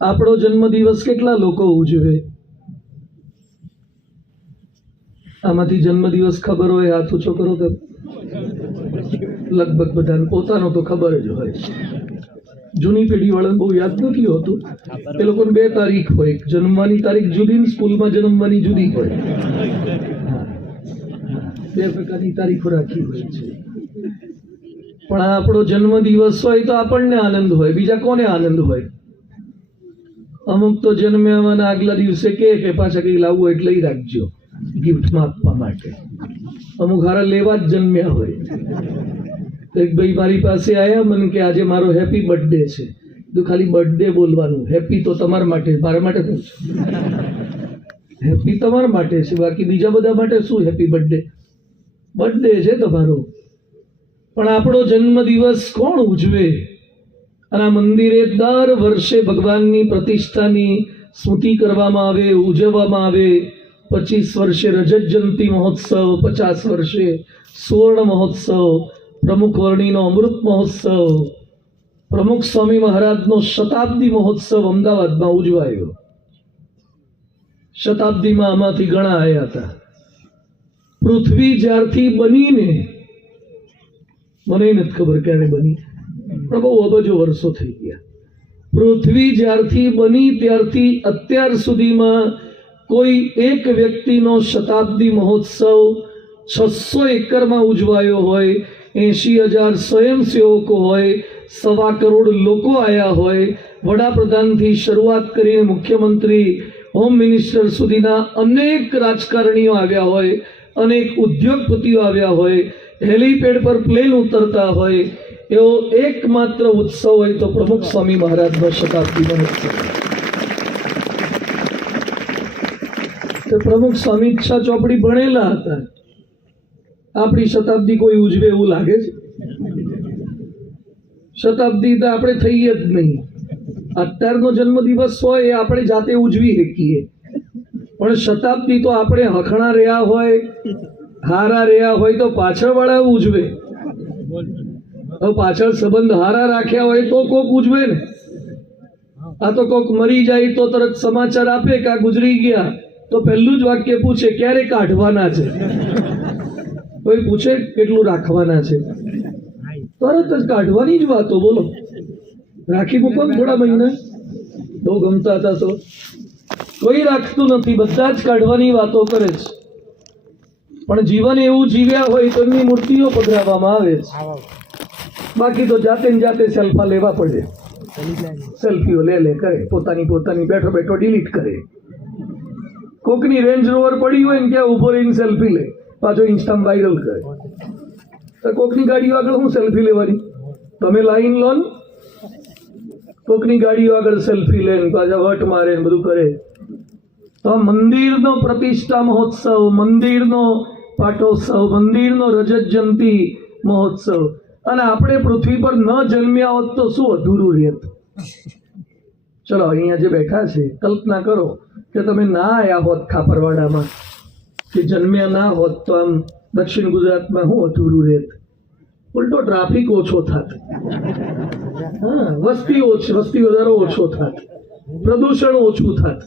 આપણો જન્મદિવસ કેટલા લોકો ઉજવે? આમાંથી જન્મદિવસ ખબર હોય હાથ ઊંચો કરો તો લગભગ બધાને પોતાનો તો ખબર જ હોય. જૂની પેઢી વાળાને બહુ યાદ નથી હોતું. એ લોકોને 2 તારીખ હોય, જન્મવાની તારીખ જુદી ને સ્કૂલમાં જન્મવાની જુદી હોય. 2 પ્રકારની તારીખો રાખી હોય છે. પણ આપણો જન્મદિવસ હોય તો આપણને આનંદ હોય, બીજા કોને આનંદ હોય? અમુક તો જન્મ્યાના આગલા દિવસે કે પાછા કંઈ લાવવું એટલે લઈ રાખજો ગિફ્ટમાં આપવા માટે. અમુક હારા લેવા જ જન્મ્યા હોય. એક ભાઈ મારી પાસે આવ્યા, મને કે આજે મારો હેપી બર્થડે છે. તો ખાલી બર્થડે બોલવાનું, હેપી તો તમારા માટે, મારા માટે શું છે? હેપી તમારા માટે છે, બાકી બીજા બધા માટે શું હેપી બર્થડે? બર્થડે છે તમારો. પણ આપણો જન્મદિવસ કોણ ઉજવે? અને આ મંદિરે દર વર્ષે ભગવાનની પ્રતિષ્ઠાની સ્મૃતિ કરવામાં આવે, ઉજવવામાં આવે. 25 વર્ષે રજત જયંતિ મહોત્સવ, 50 વર્ષે સુવર્ણ મહોત્સવ, પ્રમુખ વર્ણીનો અમૃત મહોત્સવ, પ્રમુખ સ્વામી મહારાજનો શતાબ્દી મહોત્સવ અમદાવાદમાં ઉજવાયો. શતાબ્દીમાં આમાંથી ઘણા આવ્યા હતા. પૃથ્વી જ્યારથી બનીને, મને નથી ખબર ક્યારે બની, પણ બહુ અબજો વર્ષો થઈ ગયા. પૃથ્વી જ્યારથી બની ત્યારથી અત્યાર સુધીમાં કોઈ એક વ્યક્તિનો શતાબ્દી મહોત્સવ 600 એકરમાં ઉજવાયો હોય, 80,000 સ્વયંસેવકો હોય, 1.25 કરોડ લોકો આવ્યા હોય, વડાપ્રધાનથી શરૂઆત કરીને મુખ્યમંત્રી, હોમ મિનિસ્ટર સુધીના અનેક રાજકારણીઓ આવ્યા હોય, અનેક ઉદ્યોગપતિઓ આવ્યા હોય, હેલીપેડ પર પ્લેન ઉતરતા હોય, એવો એકમાત્ર ઉત્સવ હોય તો પ્રમુખ સ્વામી મહારાજનો શતાબ્દી મહોત્સવ. પ્રમુખ સ્વામી ઈચ્છા ચોપડી ભણેલા હતા. આપણી શતાબ્દી કોઈ ઉજવે એવું લાગે છે? શતાબ્દી તો આપણે થઈએ જ નહીં. અત્યારનો જન્મદિવસ હોય એ આપણે જાતે ઉજવી શકીએ, પણ શતાબ્દી તો આપણે હખણા રહ્યા હોય, હારા રહ્યા હોય તો પાછળવાળા ઉજવે. હવે પાછળ સંબંધ હારા રાખ્યા હોય તો કોક ઉજવે ને. આ તો કોક મરી જાય તો તરત સમાચાર આપે કે આ ગુજરી ગયા તો પહેલું જ વાક્ય પૂછે ક્યારે કાઢવાના છે. કોઈ પૂછે કેટલું રાખવાના છે, તરત જ કાઢવાની જ વાતો. બોલો, રાખી મૂકો થોડા મહિના. બહુ ગમતા હતા તો કોઈ રાખતું નથી, બધા જ કાઢવાની વાતો કરે છે. પણ જીવન એવું જીવ્યા હોય તો એમની મૂર્તિઓ પધરાવવામાં આવે છે. બાકી તો જાતે ને જાતે સેલ્ફા લેવા પડે. સેલ્ફીઓ લે કરે, પોતાની બેઠો બેઠો ડિલીટ કરે. કોકની રેન્જ રોવર પડી હોય ને ત્યાં ઉભો રહીને સેલ્ફી લે, પાછો ઇન્સ્ટામાં વાયરલ કરે. તો કોકની ગાડીઓ આગળ હું સેલ્ફી લેવાની? તમે લાઈન લો ને, કોકની ગાડીઓ આગળ સેલ્ફી લે ને પાછા વટ મારે ને બધું કરે. તો મંદિરનો પ્રતિષ્ઠા મહોત્સવ, મંદિરનો પાટોત્સવ, મંદિરનો રજત જયંતિ મહોત્સવ, અને આપણે પૃથ્વી પર ન જન્મ્યા હોત તો શું અધૂરું રહેત? ચલો, અહીંયા જે બેઠા છે, કલ્પના કરો કે તમે ના આવ્યા હોત ખાપરવાડામાં, કે જન્મ્યા ના હોત તો આમ દક્ષિણ ગુજરાતમાં શું અધૂરું રહેત? ઉલટો ટ્રાફિક ઓછો થાત, હા, વસ્તી વધારો ઓછો થાત, પ્રદૂષણ ઓછું થાત.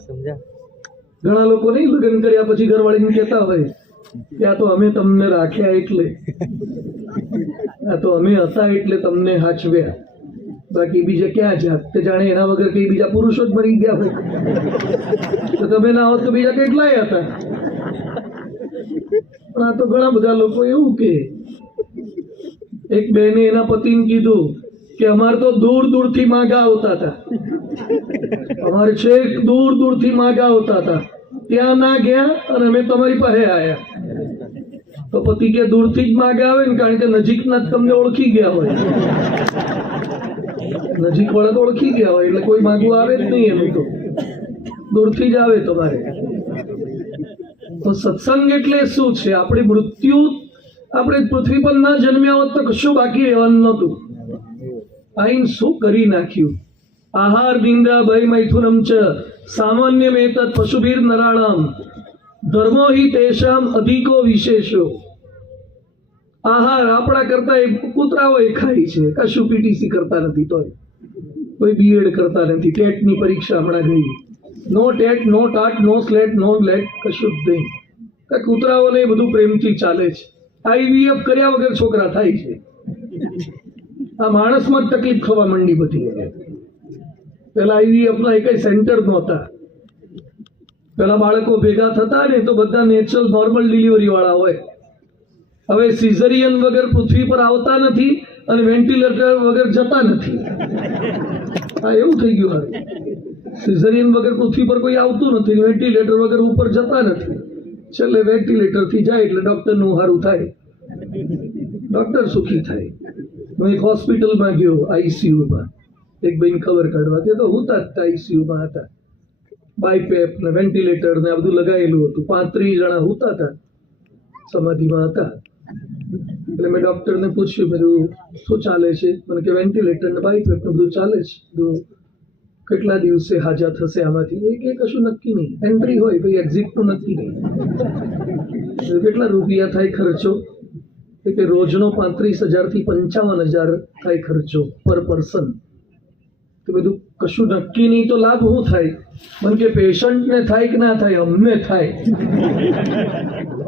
ઘણા લોકો નહીં લગ્ન કર્યા પછી ઘરવાળીને કહેતા હોય કે આ તો અમે તમને રાખ્યા એટલે, આ તો અમે હતા એટલે તમને હાચવ્યા, બાકી બીજે ક્યાં જાત? તે જાણે એના વગર કઈ બીજા પુરુષો જ મરી ગયા હોય. તો તમે ના હોત તો બીજા કેટલાય હતા. પણ આ તો ઘણા બધા લોકો એવું કે, એક બેને એના પતિને કીધું કે અમારે તો દૂર દૂરથી માગા આવતા હતા, અમારે છેક દૂર દૂરથી માગા આવતા હતા, ત્યાં ના ગયા અને અમે તમારી પાસે આવ્યા. તો પતિ કે દૂરથી જ માગા આવે ને, કારણ કે નજીકના જ તમને ઓળખી ગયા હોય. નજીક વાળા તો ઓળખી ગયા હોય એટલે કોઈ માગવું આવે જ નહીં. એનું તો દૂરથી જ આવે તમારે. તો સત્સંગ એટલે શું છે? આપણી મૃત્યુ, આપણે પૃથ્વી પર ના જન્મ્યા હોત તો કશું બાકી રહેવાનું નહોતું. આઈન શું કરી નાખ્યું? આહાર નિંદ્રા ભય મૈથુનમ ચ સામાન્ય મેતત પશુભીર નરાણામ ધર્મો હિ તેષામ અધિકો વિશેષો. આહાર આપણા કરતા એ કૂતરાઓ એ ખાય છે, કશું પીટીસી કરતા નથી. તોય કોઈ બીએડ કરતા નથી. ટેટની પરીક્ષા હમણાં ગઈ, નો ટેટ, નો ટાટ, નો સ્લેટ, નો લેટ, કશું જ નહીં. કૂતરાઓને બધું પ્રેમથી ચાલે છે. આઈવીએફ કર્યા વગર છોકરા થાય છે. આ માણસમાં જ તકલીફ થવા માંડી બધી. પેલા આઈવીએફના એક સેન્ટર નહોતા. પેલા બાળકો ભેગા થતા ને તો બધા નેચરલ નોર્મલ ડિલિવરી વાળા હોય. હવે સિઝરિયન વગર પૃથ્વી પર આવતા નથી અને વેન્ટિલેટર વગર જતા નથી. હા, એવું થઈ ગયું. હવે સિઝરિયન વગર પૃથ્વી પર કોઈ આવતું નથી, વેન્ટિલેટર વગર ઉપર જતા નથી. છેલ્લે વેન્ટિલેટર થી જાય એટલે ડોક્ટરનું સારું થાય, ડોક્ટર સુખી થાય. હું એક હોસ્પિટલમાં ગયો, આઈસીયુમાં. એક બેન ખબર કાઢવા, તે તો હુતા જ આઈસીયુમાં હતા. બાયપેપ ને વેન્ટિલેટર ને આ બધું લગાવેલું હતું. 35 જણા હુતા હતા, સમાધિમાં હતા. એટલે મેં ડોક્ટરને પૂછ્યું, બધું શું ચાલે છે? મને કે વેન્ટિલેટર ને બાયપેપ ને બધું ચાલે છે. બધું કેટલા દિવસે હાજા થશે આમાંથી? એ કે કશું નક્કી નહીં, એન્ટ્રી હોય ભાઈ, એક્ઝિટનું નક્કી નહીં. કેટલા રૂપિયા થાય ખર્ચો? એ કે રોજનો 35,000 થી 55,000 થાય ખર્ચો પર પર્સન. તો બધું કશું નક્કી નહીં તો લાભ શું થાય? મને કે પેશન્ટને થાય કે ના થાય, અમને થાય,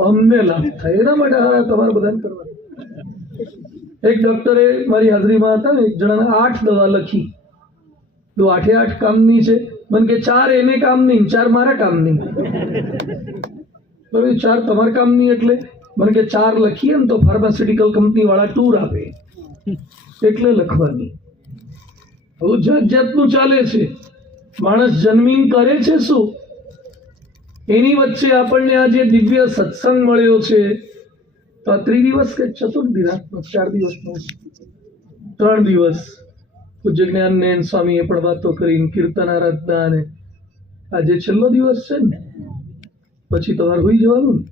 અમને લાભ થાય. એના માટે તમારે બધાને કરવાનું. એક ડોક્ટરે મારી હાજરીમાં હતા ને, એક જણાને 8 દવા લખી. તો 8 કામની છે. મને કે 4 એને કામની, 4 મારા કામની. 4 તમારા કામની એટલે? મને કે 4 લખીએ ને તો ફાર્માસ્યુટિકલ કંપની વાળા ટૂર આપે એટલે લખવાની. હવે જાત જાતનું ચાલે છે. માણસ જન્મીન કરે છે શું? એની વચ્ચે આપણને આ જે દિવ્ય સત્સંગ મળ્યો છે, તો આ 3 દિવસ કે ચતુર્થી રાતનો, 4 દિવસનો, 3 દિવસ પૂજ્ય જ્ઞાનનયન સ્વામીએ પણ વાતો કરીને, કીર્તન આરાધના, અને આજે છેલ્લો દિવસ છે ને, પછી તમારે હોઈ જવાનું ને.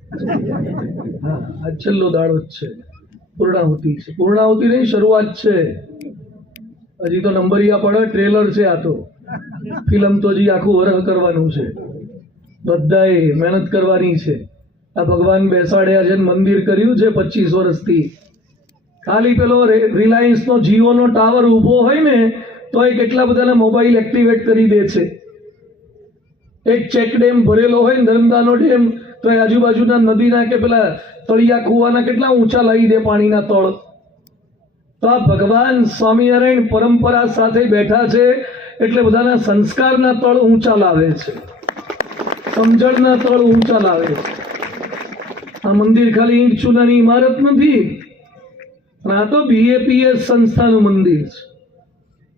હા, આજ છેલ્લો દાડો જ છે. પૂર્ણાહુતિ છે. પૂર્ણાહુતિ નહીં, શરૂઆત છે. હજી તો નંબરિયા પડે, ટ્રેલર છે. આ તો ફિલ્મ તો હજી આખું વરહ કરવાનું છે. બધાએ મહેનત કરવાની છે. આ ભગવાન બેસાડ્યા છે, મંદિર કર્યું છે 25 વર્ષથી. ખાલી પેલો રિલાયન્સનો જીઓનો ટાવર ઊભો હોય ને તો એ કેટલા બધાના મોબાઈલ એક્ટિવેટ કરી દે છે. એક ચેક ડેમ ભરેલો હોય ને, નર્મદાનો ડેમ, તો એ આજુબાજુના નદીના કે પેલા તળિયા કુવાના કેટલા ઊંચા લાવી દે પાણીના તળ. તો આ ભગવાન સ્વામિનારાયણ પરંપરા સાથે બેઠા છે એટલે બધાના સંસ્કારના તળ ઊંચા લાવે છે, સમજણના તળ ઊંચા લાવે છે. આ મંદિર ખાલી ઈંટ ચૂનાની ઇમારત નથી, આ તો BAPS સંસ્થાનું મંદિર છે.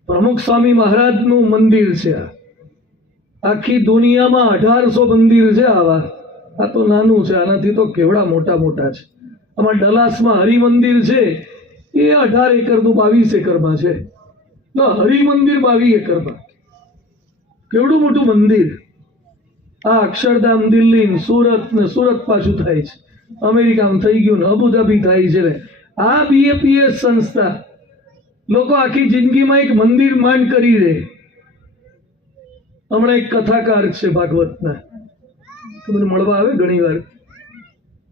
પ્રમુખ સ્વામી મહારાજનું મંદિર છે. આખી દુનિયામાં 1800 મંદિર છે આવા. આ તો નાનું છે, આનાથી તો કેવડા મોટા મોટા છે. આમાં ડલાસમાં હરિમંદિર છે, એ 18 એકરનું 22 એકરમાં છે. તો હરિમંદિર 22 એકરમાં, કેવડું મોટું મંદિર. આ અક્ષરધામ દિલ્હી, સુરત ને સુરત પાછું થાય છે, અમેરિકામાં થઈ ગયું ને અબુધાબી થાય છે ને. આ BAPS સંસ્થા લોકો આખી જિંદગીમાં એક મંદિર માંડ કરી દે. હમણાં એક કથાકાર છે ભાગવતના, તો મને મળવા આવે ઘણી વાર.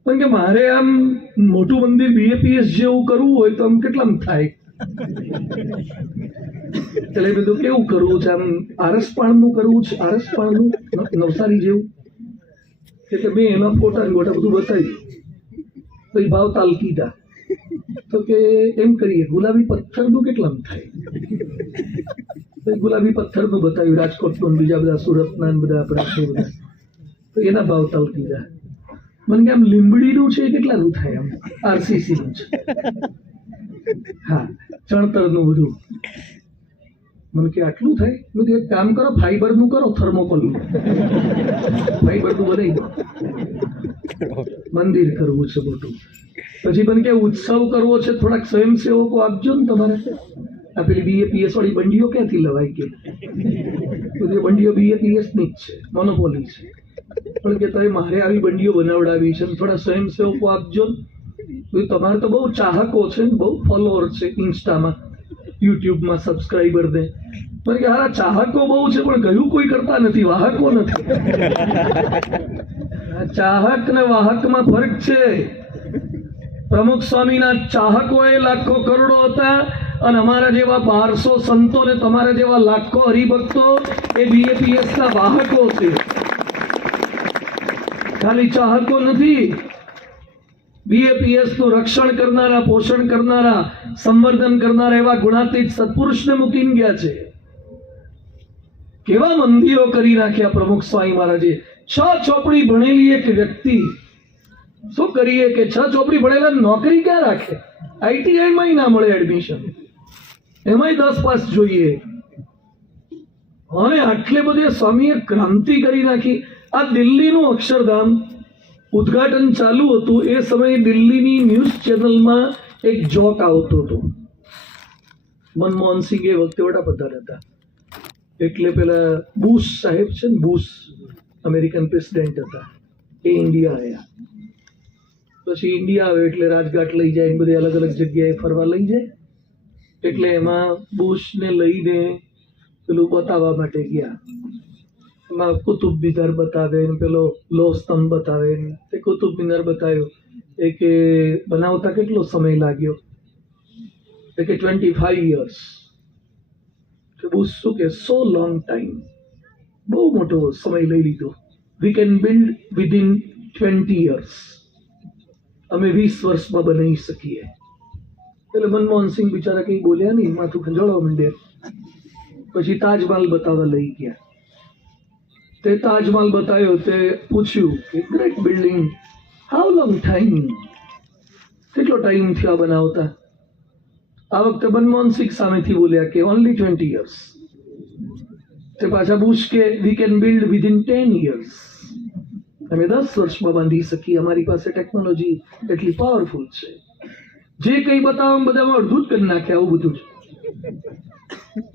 પણ કે મારે આમ મોટું મંદિર BAPS જેવું કરવું હોય તો આમ કેટલામ થાય? એટલે બધું કેવું કરવું છે? આમ આરસપાણનું કરવું છે, આરસપાણનું નવસારી જેવું. એટલે મેં એના ફોટા ને ગોટા બધું બતાવ્યું. પછી ભાવ તાલ કીધા તો કે એમ કરીએ, ગુલાબી પથ્થરનું કેટલામ થાય? ગુલાબી પથ્થરનું બતાવ્યું, રાજકોટનું, બીજા બધા સુરતના બધા આપણા છે બધા. તો એના ભાવ તાલ કીધા. મને કે આમ લીંબડીનું છે એ કેટલાનું થાય? આમ RCCનું છે. હા, ચણતરનું બધું. મને કે આટલું થાય? મેં એક કામ કરો, ફાઈબરનું કરો, થર્મોકોલનું. ફાઈબરનું બનાવી દો. મંદિર કરવું છે મોટું. પછી મને કે ઉત્સવ કરવો છે, થોડાક સ્વયંસેવકો આપજો ને તમારે. આ પેલી BAPS વાળી બંડીઓ ક્યાંથી લવાય? કે બધી બંડીઓ BAPS ની જ છે, મોનોપોલી છે. પણ કે તમે મારે આવી બંડીઓ બનાવડાવી છે, થોડા સ્વયંસેવકો આપજો ને. તમારે તો બહુ ચાહકો છે ને, બહુ ફોલોઅર છે ઇન્સ્ટામાં, યુટ્યુબમાં સબસ્ક્રાઈબર ને. પણ કે હા, ચાહકો બહુ છે પણ ગયું કોઈ કરતા નથી, વાહકો નથી. ચાહક ને વાહકમાં ફરક છે. પ્રમુખ સ્વામીના ચાહકો એ લાખો કરોડો હતા અને અમારા જેવા 1200 સંતો ને તમારા જેવા લાખો હરિભક્તો એ BAPS ના વાહકો છે, ખાલી ચાહકો નથી. BAPS નું રક્ષણ કરનારા, પોષણ કરનારા, સંવર્ધન કરનારા એવા ગુણાતીત સત્પુરુષને મૂકીને ગયા છે. કેવા મંદિરો કરી નાખ્યા પ્રમુખ સ્વામી મહારાજે. 6 ચોપડી ભણેલી એક વ્યક્તિ શું કરીએ કે 6 ચોપડી ભણેલા નોકરી ક્યાં રાખે? ITI માં ના મળે એડમિશન, એમાંય 10 પાસ જોઈએ. અને આટલે બધે સ્વામીએ ક્રાંતિ કરી નાખી. આ દિલ્હીનું અક્ષરધામ ઉદ્ઘાટન ચાલુ હતું એ સમયે દિલ્હીની ન્યૂઝ ચેનલમાં એક જોક આવતો હતો. મનમોહન સિંહ એ વખતે વડાપ્રધાન હતા, એટલે પેલા બુશ સાહેબ છે ને, બુશ અમેરિકન પ્રેસિડેન્ટ હતા, એ ઇન્ડિયા આવ્યા. પછી ઇન્ડિયા આવે એટલે રાજઘાટ લઈ જાય, બધી અલગ અલગ જગ્યાએ ફરવા લઈ જાય. એટલે એમાં બુશને લઈને પેલું બતાવવા માટે ગયા. એમાં કુતુબ મિનાર બતાવે ને પેલો લોહ સ્તંભ બતાવે ને. તે કુતુબ મિનાર બતાવ્યો એ કે બનાવતા કેટલો સમય લાગ્યો? એ કે 25 years. બુશ શું કે સો લોંગ ટાઈમ, બહુ મોટો સમય લઈ લીધો. We can build within 20 years. અમે 20 વર્ષમાં બનાવી શકીએ. એટલે મનમોહન સિંહ બિચારા કઈ બોલ્યા નહીં, માથું ખંજોળવા માંડ્યા. પછી તાજમહાલ બતાવવા લઈ ગયા. તે તાજમહાલ બતાવ્યો, તે પૂછ્યું કે great building, how long time, કેટલો ટાઈમ થયો બનાવતા? આ વખતે મનમોહન સિંહ સામેથી બોલ્યા કે ઓનલી 20 years. તે પાછા બુશ કે we can build within 10 years. અમે 10 વર્ષમાં બાંધી શકીએ, અમારી પાસે ટેકનોલોજી એટલી પાવરફુલ છે. જે કંઈ બતાવવા બધામાં અડધું જ કરી નાખે. આવું બધું જ.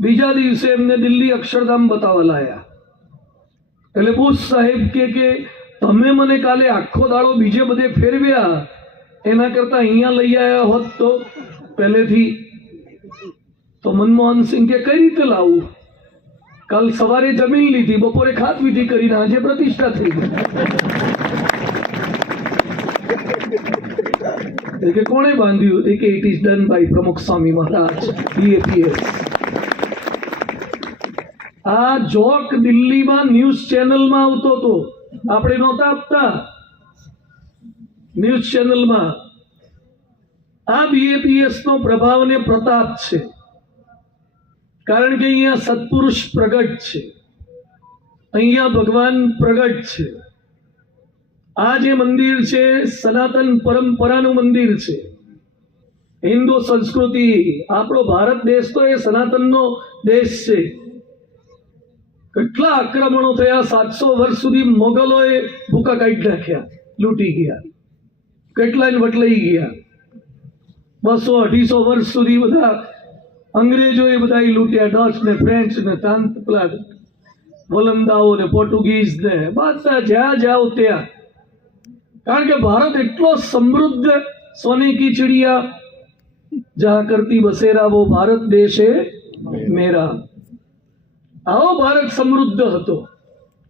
બીજા દિવસે એમને દિલ્હી અક્ષરધામ બતાવવા લાયા. એટલે બુશ સાહેબ કે તમે મને કાલે આખો દાડો બીજે બધે ફેરવ્યા, એના કરતા અહીંયા લઈ આવ્યા હોત તો પહેલેથી. તો મનમોહન સિંહ કે કઈ રીતે લાવું? કાલ સવારે જમીન લીધી, બપોરે ખાત વિધિ કરીને આજે પ્રતિષ્ઠા થઈ ગઈ. કે કોણે બાંધ્યું? એ કે ઇટ ઇઝ ડન બાય પ્રમુખ સ્વામી મહારાજ, BAPS. આ જોક દિલ્હીમાં ન્યૂઝ ચેનલમાં આવતો હતો, આપણે નહોતા આપતા ન્યૂઝ ચેનલમાં. આ BAPS નો પ્રભાવ ને પ્રતાપ છે, કારણ કે અહીંયા સત્પુરુષ પ્રગટ છે, અહીંયા ભગવાન પ્રગટ છે. આ જે મંદિર છે સનાતન પરંપરાનું મંદિર છે, હિન્દુ સંસ્કૃતિ. આપણો ભારત દેશ તો એ સનાતનનો દેશ છે. કેટલા આક્રમણો થયા, 700 વર્ષ સુધી મોગલોએ ભૂકા કાઢી નાખ્યા, લૂંટી ગયા, કેટલાય વટલાઈ ગયા. 200-250 વર્ષ સુધી બધા અંગ્રેજોએ બધા લૂંટ્યા. ડચ ને ફ્રેન્ચ ને પેલા વલંદાઓ ને પોર્ટુગીઝ ને બધા જ્યાં જાઓ ત્યાં. કારણ કે ભારત એટલો સમૃદ્ધ, સોને કી ચિડિયા જહાં કરતી બસેરા વો ભારત દેશ હે મેરા. આવો ભારત સમૃદ્ધ હતો.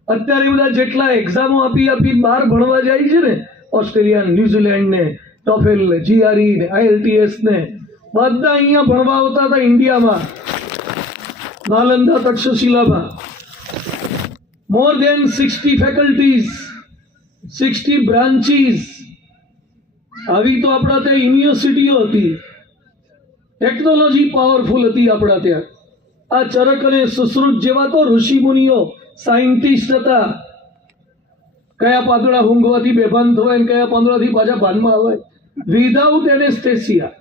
અત્યારે બધા જેટલા એક્ઝામો આપી બહાર ભણવા જાય છે ને, ઓસ્ટ્રેલિયા, ન્યુઝીલેન્ડ ને ટોફેલ ને GRE ને IELTS ને, બધા અહીંયા ભણવા આવતા હતા ઇન્ડિયામાં, નાલંદા તક્ષશિલામાં. મોર દેન 60 ફેકલ્ટીઝ, 60 બ્રાન્ચીસ. આવી તો આપણા ત્યાં યુનિવર્સિટીઓ હતી, ટેકનોલોજી પાવરફુલ હતી આપણા ત્યાં. આ ચરક અને સુશ્રુત જેવા તો ઋષિ મુનિઓ, સાયન્ટિસ્ટ હતા. કયા પાંદડા ઊંઘવાથી બેભાન થવાય ને કયા પાંદડાથી પાછા ભાનમાં આવે, વિધાઉટ એનેસ્થેસિયા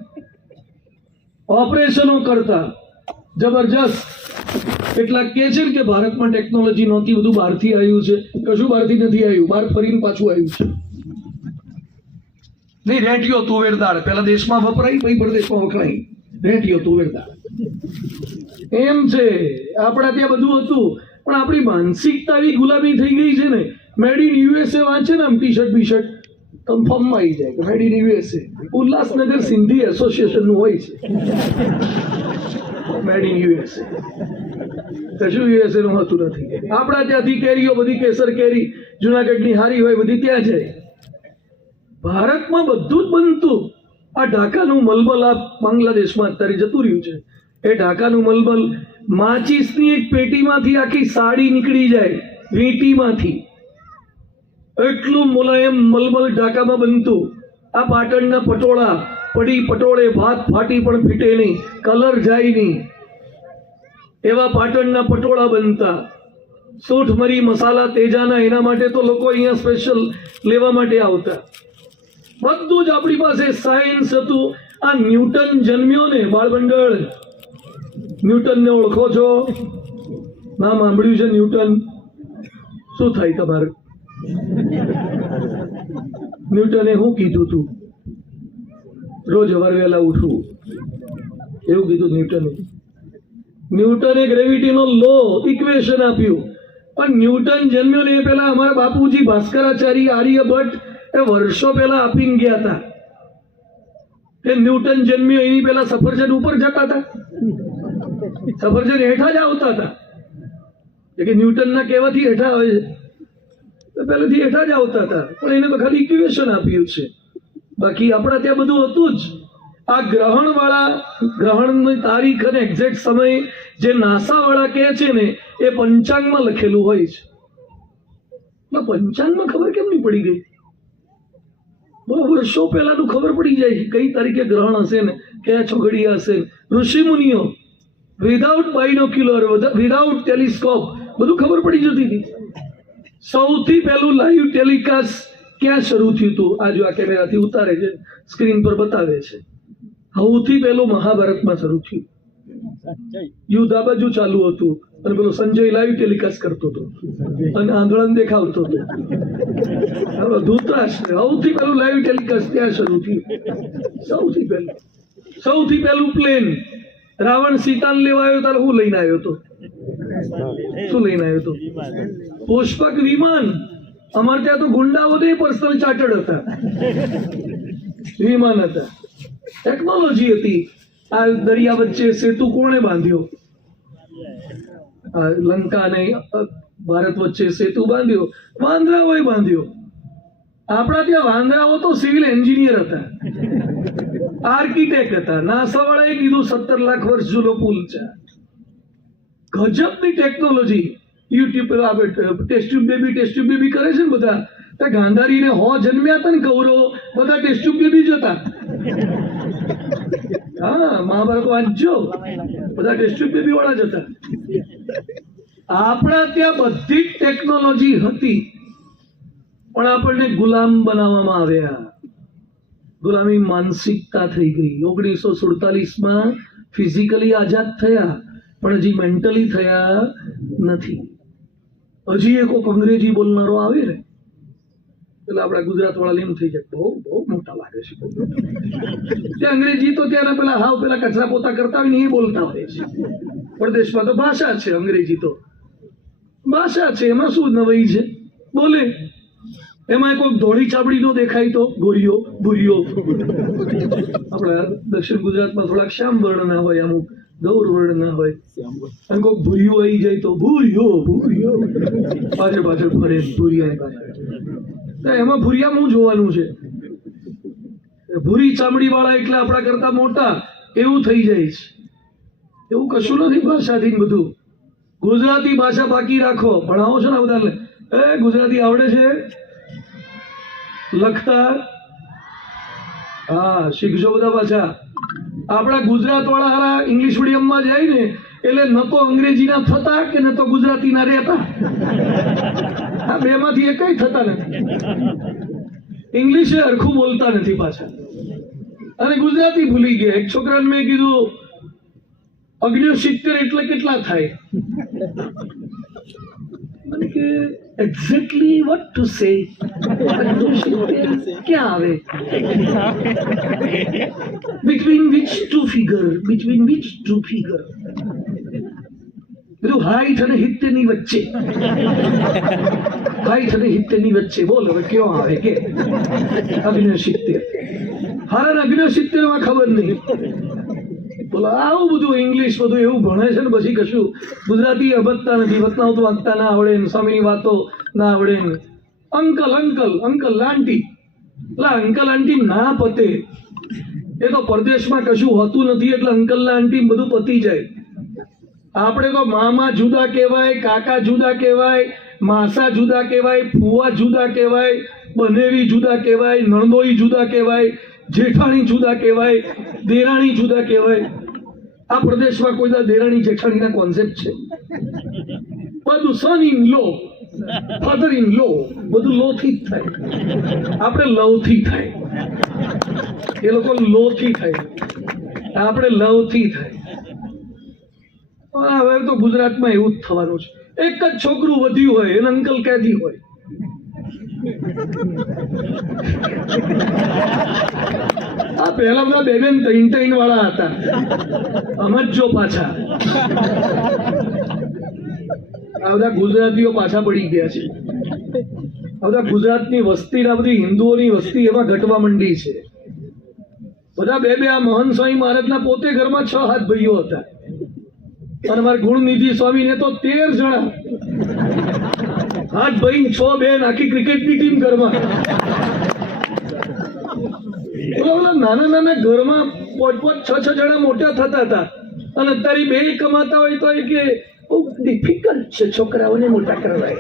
ઓપરેશનો કરતા. જબરજસ્ત. કેટલાક કહે છે કે ભારતમાં ટેકનોલોજી નહોતી, બધું બહારથી આવ્યું છે. કશું બહારથી નથી આવ્યું, બહાર ફરીને પાછું આવ્યું છે. નહીં, રેંટિયો તુવેર દાળ પેલા દેશમાં વપરાય, પછી પરદેશમાં વપરાય. રેંટિયો તુવેર દાળ એમ છે. આપણા ત્યાં બધું હતું, પણ આપણી માનસિકતા એવી ગુલામી થઈ ગઈ છે ને. મેડ ઇન USA વાંચે ને આમ ટી-શર્ટ બીશર્ટ, તમે ફોર્મમાં આવી જાય કે made in USA. Ulhasnagar Sindhi એસોસિએશનનું હોય છે મેડ ઇન USA. કશું USA નું હોતું નથી. આપણા ત્યાંથી કેરીઓ બધી કેસર કેરી જુનાગઢની હારી હોય બધી ત્યાં જાય. ભારતમાં બધું જ બનતું, આ ઢાકાનું મલમલ આ બાંગ્લાદેશમાં અત્યારે જતું રહ્યું છે. એ ઢાકાનું મલમલ માચીસની એક પેટીમાંથી આખી સાડી નીકળી જાય, વીંટીમાંથી. એટલું મુલાયમ મલમલ ઢાકામાં બનતું. આ પાટણના પટોળા પડી પટોળે ભાત ફાટી પણ ફીટે નહીં, કલર જાય નહીં, એવા પાટણના પટોળા બનતા. સૂંઠ મરી મસાલા તેજાના, એના માટે તો લોકો અહીંયા સ્પેશિયલ લેવા માટે આવતા. બધું જ આપણી પાસે સાયન્સ હતું. આ ન્યૂટન જન્મ્યો ને, બાળમંડળ ન્યૂટનને ઓળખો છો? નામ સાંભળ્યું છે ન્યૂટન? શું થાય તમારે? ન્યૂટને શું કીધું તું? રોજ સવાર વહેલા ઉઠવું, એવું કીધું ન્યૂટને. ન્યૂટને ગ્રેવિટીનો લો ઇક્વેશન આપ્યું. પણ ન્યૂટન જન્મ્યો ને એ પહેલા અમારા બાપુજી ભાસ્કરાચાર્ય આર્યભટ્ટ એ વર્ષો પહેલા આપીને ગયા હતા. એ ન્યૂટન જન્મ્યો એની પહેલા સફરજન ઉપર જતા હતા, સફરજન હેઠા જ આવતા હતા. કે ન્યૂટનના કહેવાથી હેઠા આવે છે, પહેલેથી હેઠા જ આવતા હતા. પણ એને તો ખાલી ઇક્વેશન આપ્યું છે, બાકી આપણા ત્યાં બધું હતું જ. આ ગ્રહણ વાળા, ગ્રહણની તારીખ અને એક્ઝેક્ટ સમય જે નાસા વાળા કહે છે ને, એ પંચાંગમાં લખેલું હોય છે. પંચાંગમાં ખબર કેમ નહીં પડી ગઈ? બહુ વર્ષો પહેલાનું ખબર પડી જાય છે કઈ તારીખે ગ્રહણ હશે ને, કયા છોગડિયા હશે. ઋષિ મુનિઓ વિધાઉટ બાયનોક્યુલર, વિધાઉટ ટેલિસ્કોપ બધું ખબર પડી જતી હતી. સૌથી પહેલું લાઈવ ટેલિકાસ્ટ ક્યાં શરૂ થયું હતું? આ જો આ કેમેરાથી ઉતારે છે, સ્ક્રીન પર બતાવે છે. સૌથી પહેલું મહાભારતમાં શરૂ થયું. યુદ્ધ આ બાજુ ચાલુ હતું અને પેલો સંજય લાઈવ ટેલિકાસ્ટ કરતો હતો અને આંધળાને દેખાવતો હતો. ધૃતરાષ્ટ્ર સૌથી પહેલું લાઈવ ટેલિકાસ્ટ ત્યાં શરૂ થયું. સૌથી પહેલું પ્લેન. રાવણ સીતાને લેવા આવ્યો ત્યારે હું લઈને આવ્યો હતો? શું લઈને આવ્યો હતો? પુષ્પક વિમાન. અમારે ત્યાં તો ગુંડાઓ નહીં, પર્સનલ ચાર્ટર્ડ હતા, વિમાન હતા. ટેકનોલોજી હતી. આ દરિયા વચ્ચે સેતુ કોણે બાંધ્યો? લંકા અને ભારત વચ્ચે સેતુ બાંધ્યો, વાંદરાઓએ બાંધ્યો. આપણા ત્યાં વાંદરાઓ તો સિવિલ એન્જિનિયર હતા, આર્કિટેક્ટ હતા. નાસા વાળાએ કીધું 17 લાખ વર્ષ જૂનો પુલ છે. ગજબની ટેકનોલોજી. યુટ્યુબ પર ટેસ્ટ ટ્યુબ બેબી કરે છે ને બધા. ત્યાં ગાંધારીને જન્મ્યા હતા ને કૌરવો, બધા ટેસ્ટ ટ્યુબ બેબી જ હતા. હા, મહાભારત વાંચજો, બધા ટેસ્ટ ટ્યુબ બેબી વાળા જ હતા. આપણા ત્યાં બધી જ ટેકનોલોજી હતી, પણ આપણને ગુલામ બનાવવામાં આવ્યા. ગુલામી માનસિકતા થઈ ગઈ. 1947માં ફિઝિકલી આઝાદ થયા, પણ હજી મેન્ટલી થયા નથી. હજી એક અંગ્રેજી બોલનારો આવે ને, એટલે આપણા ગુજરાત વાળા એમ થઈ જાય, બહુ બહુ મોટા લાગે છે. તે અંગ્રેજી તો ત્યાં પેલા કચરા પોતા કરતા હોય ને એ બોલતા હોય છે. પરદેશમાં તો ભાષા છે, અંગ્રેજી તો ભાષા છે, એમાં શું નવાઈ છે? બોલે. એમાં કોઈ ધોળી ચામડી નો દેખાય તો ગોરીઓ ભૂરીઓ. આપણા દક્ષિણ ગુજરાતમાં થોડાક શ્યામ વર્ણના હોય, અમુક ગૌર વર્ણના હોય, અને કોઈક ભૂરીઓ આવી જાય તો ભૂરીઓ ભૂરીઓ પાછળ ફરે ભૂરિયા પાછળ. એમાં ભૂરિયામાં જોવાનું છે. ભૂરી ચામડી વાળા એટલે આપણા કરતા મોટા એવું થઈ જાય છે. એવું કશું નથી ભાષાથી. બધું ગુજરાતી ભાષા બાકી રાખો. ભણાવો છો ને બધા, ગુજરાતી આવડે છે લખતા? હા, શીખજો બધા પાછા. આપણા ગુજરાત વાળા હારા ઇંગ્લિશ મીડિયમમાં જાય ને એટલે ન તો અંગ્રેજીના થતા કે ન તો ગુજરાતીના રહેતા. આ બેમાંથી એકય થતા નથી. ઇંગ્લિશે હરખું બોલતા નથી પાછા, અને ગુજરાતી ભૂલી ગયા. એક છોકરાને મેં કીધું 69 એટલે કેટલા થાય? મને કે એક્ઝેક્ટલી વોટ ટુ સે. ક્યાં આવે? Between which two figure? Between which two figure? Height અને 70 ની વચ્ચે. હાઈટ અને 70 ની વચ્ચે. બોલો હવે ક્યાં આવે? કે 69. હારા 69 માં ખબર નહીં. બોલો આવું બધું ઇંગ્લિશ બધું એવું ભણે છે ને, પછી કશું ગુજરાતી અબતતા નથી. વતનાઓ તો વાંચતા ના આવડે ને, સ્વામીની વાતો ના આવડે ને. અંકલ આંટી, અંકલ આંટી ના પતે. એ તો પરદેશમાં કશું હોતું નથી એટલે અંકલના આંટી બધું પતી જાય. આપણે તો મામા જુદા કહેવાય, કાકા જુદા કહેવાય, માસા જુદા કહેવાય, ફુવા જુદા કહેવાય, બનેવી જુદા કહેવાય, નણદોઈ જુદા કહેવાય, જેઠાણી જુદા કહેવાય, દેરાણી જુદા કહેવાય. આ પ્રદેશમાં કોઈ દેરાણી જેઠાણીના કોન્સેપ્ટ છે? બધું son in law, father in law, બધું લો થી જ થાય. આપણે લવ થી થાય, એ લોકો લો થી થાય, આપણે લવ થી થાય. હવે તો ગુજરાતમાં એવું જ થવાનું છે. એક જ છોકરું વધ્યું હોય એને અંકલ ક્યાંથી હોય? આ પહેલા બધા બે બેન ત્રણ વાળા હતા, સમજો પાછા. આ બધા ગુજરાતીઓ પાછા પડી ગયા છે. આ બધા ગુજરાતની વસ્તી, આ બધી હિન્દુઓની વસ્તી એમાં ઘટવા માંડી છે. બધા બે આ મહંત સ્વામી મહારાજના પોતે ઘરમાં 6 હાથ ભાઈઓ હતા અને મારા ગુણનિધિ સ્વામી ને તો 13 જણા હાથ ભાઈ, 6 બેન, આખી ક્રિકેટની ટીમ ઘરમાં. નાના નાના ઘરમાં 5-5, 6 જણા મોટા થતા હતા અને અત્યારે બે કમાતા હોય તો કે બહુ ડિફિકલ્ટ છે છોકરાઓને મોટા કરવા.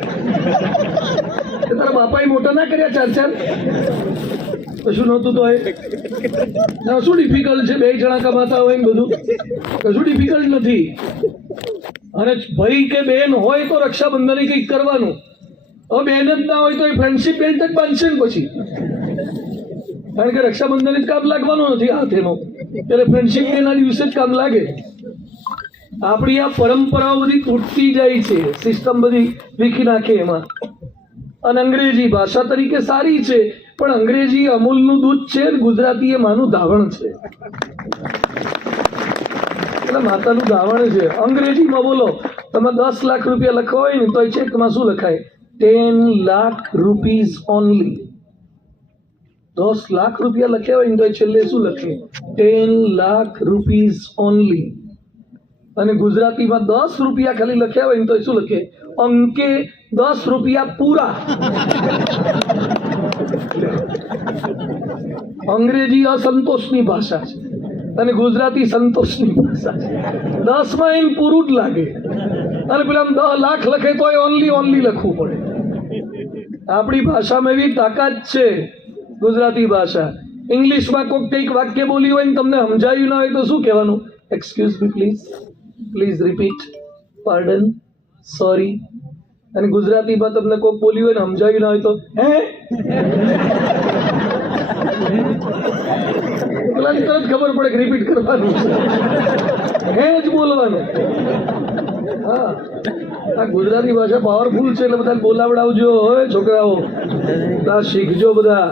તારા બાપાએ મોટા ના કર્યા 4-4? કશું નહોતું તો શું ડિફિકલ્ટ છે? 2 જણા કમાતા હોય બધું કશું ડિફિકલ્ટ નથી. અને ભાઈ કે બેન હોય તો રક્ષાબંધન કંઈક કરવાનું. હવે બેન જ ના હોય તો એ ફ્રેન્ડશીપ બેલ્ટ જ બાંધશે ને પછી, કારણ કે રક્ષાબંધન જ કામ લાગવાનું નથી હાથેનો, એટલે ફ્રેન્ડશીપ ડેના દિવસે જ કામ લાગે. આપણી આ પરંપરાઓ બધી તૂટતી જાય છે, સિસ્ટમ બધી વીખી નાખે એમાં. અને અંગ્રેજી ભાષા તરીકે સારી છે, પણ અંગ્રેજી અમૂલનું દૂધ છે, ગુજરાતી એ માનું ધાવણ છે. એટલે માતાનું ધાવણ છે. અંગ્રેજીમાં બોલો તમે 10 લાખ રૂપિયા લખવા હોય ને તો એ ચેકમાં શું લખાય? 10 લાખ રૂપીઝ ઓનલી. 10 લાખ રૂપિયા લખ્યા હોય ને તો છેલ્લે શું લખે? 10 લાખ રૂપીઝ ઓનલી. અને ગુજરાતીમાં 10 રૂપિયા ખાલી લખ્યા હોય ને તો શું લખે? અંકે 10 રૂપિયા પૂરા. અંગ્રેજી અસંતોષની ભાષા છે અને ગુજરાતી સંતોષની ભાષા છે. 10 માં એને પૂરું જ લાગે અને પેલા 10 લાખ લખે તો ઓનલી લખવું પડે. આપણી ભાષામાં એવી તાકાત છે ગુજરાતી ભાષા. ઇંગ્લિશમાં કોઈક કંઈક વાક્ય બોલી હોય ને તમને સમજાયું ના હોય તો શું કહેવાનું? Excuse me please, please repeat, pardon, sorry. અને ગુજરાતીમાં તમને કોઈક બોલ્યું હોય ને સમજાયું ના હોય તો હે પેલાની તરત ખબર પડે કે રિપીટ કરવાનું છે, હે જ બોલવાનું. હા, આ ગુજરાતી ભાષા પાવરફુલ છે એટલે બધા બોલાવડાવજો. હવે છોકરાઓ શીખજો બધા.